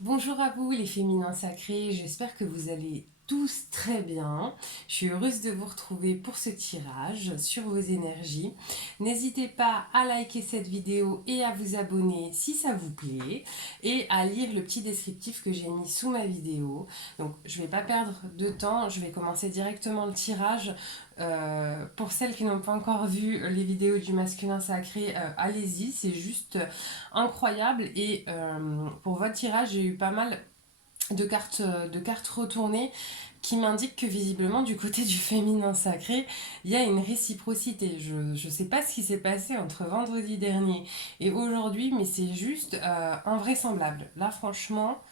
Bonjour à vous les féminins sacrés, j'espère que vous allez tous très bien. Je suis heureuse de vous retrouver pour ce tirage sur vos énergies. N'hésitez pas à liker cette vidéo et à vous abonner si ça vous plaît et à lire le petit descriptif que j'ai mis sous ma vidéo. Donc je ne vais pas perdre de temps, je vais commencer directement le tirage. Pour celles qui n'ont pas encore vu les vidéos du masculin sacré, allez-y, c'est juste incroyable. Et pour votre tirage, j'ai eu pas mal de cartes retournées qui m'indiquent que visiblement du côté du féminin sacré, il y a une réciprocité. Je ne sais pas ce qui s'est passé entre vendredi dernier et aujourd'hui, mais c'est juste invraisemblable. Là, franchement,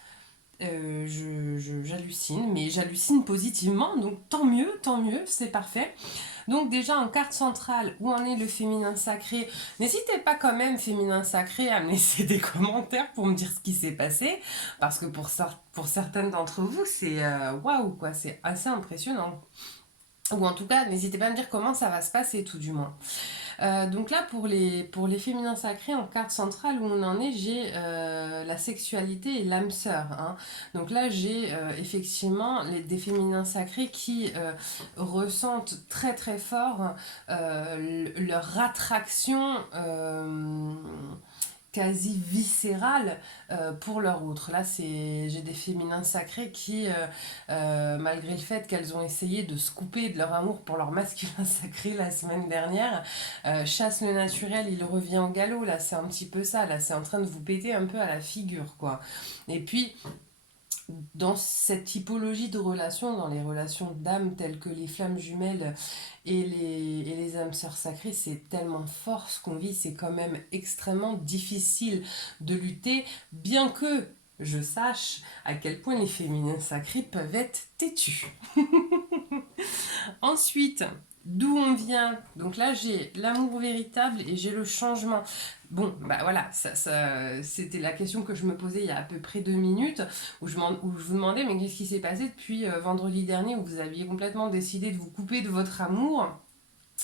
j'hallucine, mais j'hallucine positivement, donc tant mieux, c'est parfait. Donc déjà en carte centrale, où en est le féminin sacré? N'hésitez pas quand même, féminin sacré, à me laisser des commentaires pour me dire ce qui s'est passé, parce que pour certaines d'entre vous, c'est waouh quoi, c'est assez impressionnant. Ou en tout cas, n'hésitez pas à me dire comment ça va se passer tout du moins. Donc là, pour les féminins sacrés, en carte centrale, où on en est, j'ai la sexualité et l'âme sœur. Hein. Donc là, j'ai effectivement des féminins sacrés qui ressentent très très fort leur attraction quasi viscérale pour leur autre. Là, j'ai des féminins sacrés qui, malgré le fait qu'elles ont essayé de se couper de leur amour pour leur masculin sacré la semaine dernière, chassent le naturel, il revient au galop. Là, c'est un petit peu ça. Là, c'est en train de vous péter un peu à la figure, quoi. Et puis, dans cette typologie de relations, dans les relations d'âme telles que les flammes jumelles et les âmes sœurs sacrées, c'est tellement fort ce qu'on vit, c'est quand même extrêmement difficile de lutter, bien que je sache à quel point les féminins sacrés peuvent être têtus. Ensuite, d'où on vient? Donc là, j'ai l'amour véritable et j'ai le changement. Bon, bah voilà, c'était la question que je me posais il y a à peu près 2 minutes, où je vous demandais, mais qu'est-ce qui s'est passé depuis vendredi dernier, où vous aviez complètement décidé de vous couper de votre amour?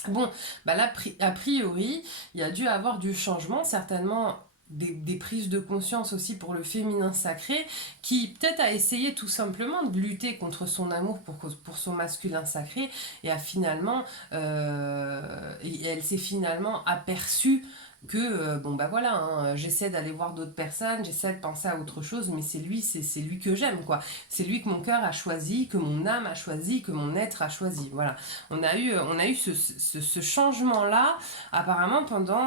Bon, bah là, a priori, il y a dû avoir du changement, certainement des prises de conscience aussi pour le féminin sacré, qui peut-être a essayé tout simplement de lutter contre son amour pour son masculin sacré, et elle s'est finalement aperçue que bon bah voilà, hein, j'essaie d'aller voir d'autres personnes, j'essaie de penser à autre chose, mais c'est lui que j'aime, quoi, c'est lui que mon cœur a choisi, que mon âme a choisi, que mon être a choisi, voilà. On a eu ce changement-là, apparemment, pendant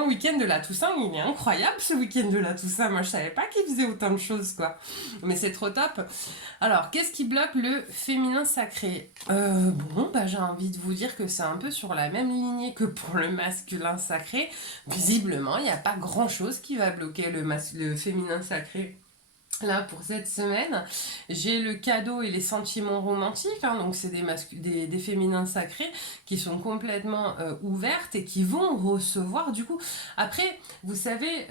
le week-end de la Toussaint. Il est incroyable ce week-end de la Toussaint. Moi, je savais pas qu'il faisait autant de choses, quoi. Mais c'est trop top. Alors, qu'est-ce qui bloque le féminin sacré? Bon, bah, j'ai envie de vous dire que c'est un peu sur la même lignée que pour le masculin sacré. Visiblement, il n'y a pas grand-chose qui va bloquer le féminin sacré. Là, pour cette semaine, j'ai le cadeau et les sentiments romantiques, hein, donc c'est des féminins sacrés qui sont complètement ouvertes et qui vont recevoir du coup. Après, vous savez,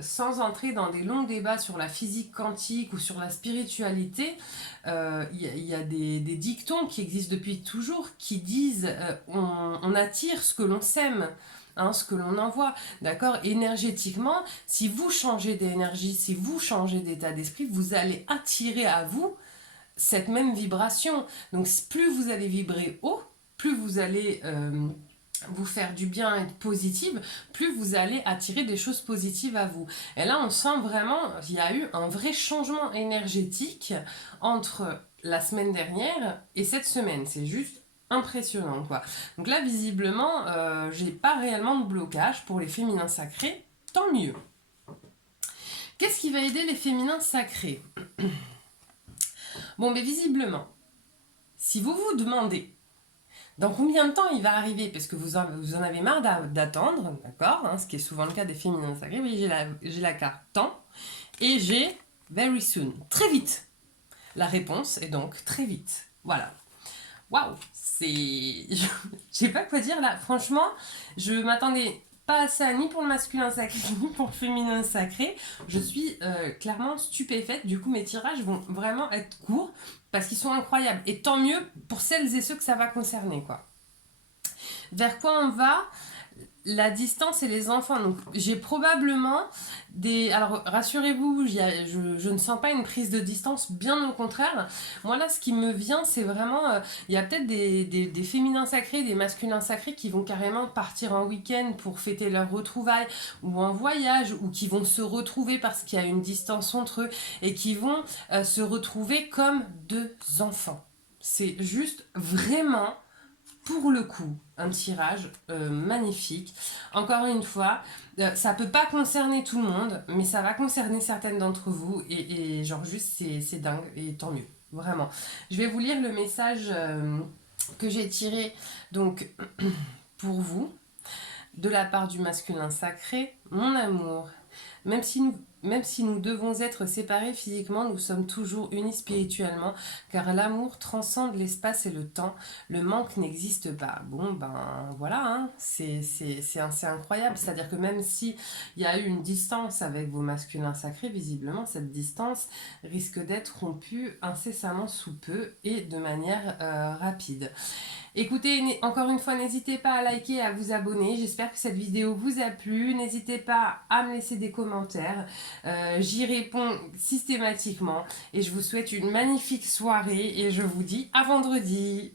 sans entrer dans des longs débats sur la physique quantique ou sur la spiritualité, y a des dictons qui existent depuis toujours qui disent on attire ce que l'on sème. Hein, ce que l'on envoie, d'accord? Énergétiquement, si vous changez d'énergie, si vous changez d'état d'esprit, vous allez attirer à vous cette même vibration. Donc plus vous allez vibrer haut, plus vous allez vous faire du bien, être positive, plus vous allez attirer des choses positives à vous. Et là, on sent vraiment, il y a eu un vrai changement énergétique entre la semaine dernière et cette semaine. C'est juste impressionnant, quoi. Donc là, visiblement, j'ai pas réellement de blocage pour les féminins sacrés, tant mieux. Qu'est-ce qui va aider les féminins sacrés? Bon, mais visiblement, si vous vous demandez dans combien de temps il va arriver, parce que vous en avez marre d'attendre, d'accord, hein, ce qui est souvent le cas des féminins sacrés, oui, j'ai la carte temps, et j'ai very soon, très vite. La réponse est donc très vite. Voilà. Waouh, c'est... Je sais pas quoi dire là. Franchement, je m'attendais pas à ça ni pour le masculin sacré ni pour le féminin sacré. Je suis clairement stupéfaite. Du coup, mes tirages vont vraiment être courts parce qu'ils sont incroyables. Et tant mieux pour celles et ceux que ça va concerner, quoi. Vers quoi on va? la distance et les enfants. Donc, j'ai probablement des... Alors, rassurez-vous, je ne sens pas une prise de distance, bien au contraire. Moi, là, ce qui me vient, c'est vraiment... Il y a peut-être des féminins sacrés, des masculins sacrés qui vont carrément partir en week-end pour fêter leur retrouvailles ou en voyage, ou qui vont se retrouver parce qu'il y a une distance entre eux et qui vont se retrouver comme deux enfants. C'est juste vraiment pour le coup, un tirage magnifique. Encore une fois, ça peut pas concerner tout le monde, mais ça va concerner certaines d'entre vous. Et genre, juste, c'est dingue. Et tant mieux. Vraiment. Je vais vous lire le message que j'ai tiré donc pour vous, de la part du masculin sacré. Mon amour, même si nous devons être séparés physiquement, nous sommes toujours unis spirituellement, car l'amour transcende l'espace et le temps. Le manque n'existe pas. Bon, ben voilà, hein, c'est incroyable. C'est-à-dire que même si il y a eu une distance avec vos masculins sacrés, visiblement, cette distance risque d'être rompue incessamment sous peu et de manière rapide. Écoutez, encore une fois, n'hésitez pas à liker et à vous abonner. J'espère que cette vidéo vous a plu. N'hésitez pas à me laisser des commentaires. J'y réponds systématiquement. Et je vous souhaite une magnifique soirée et je vous dis à vendredi.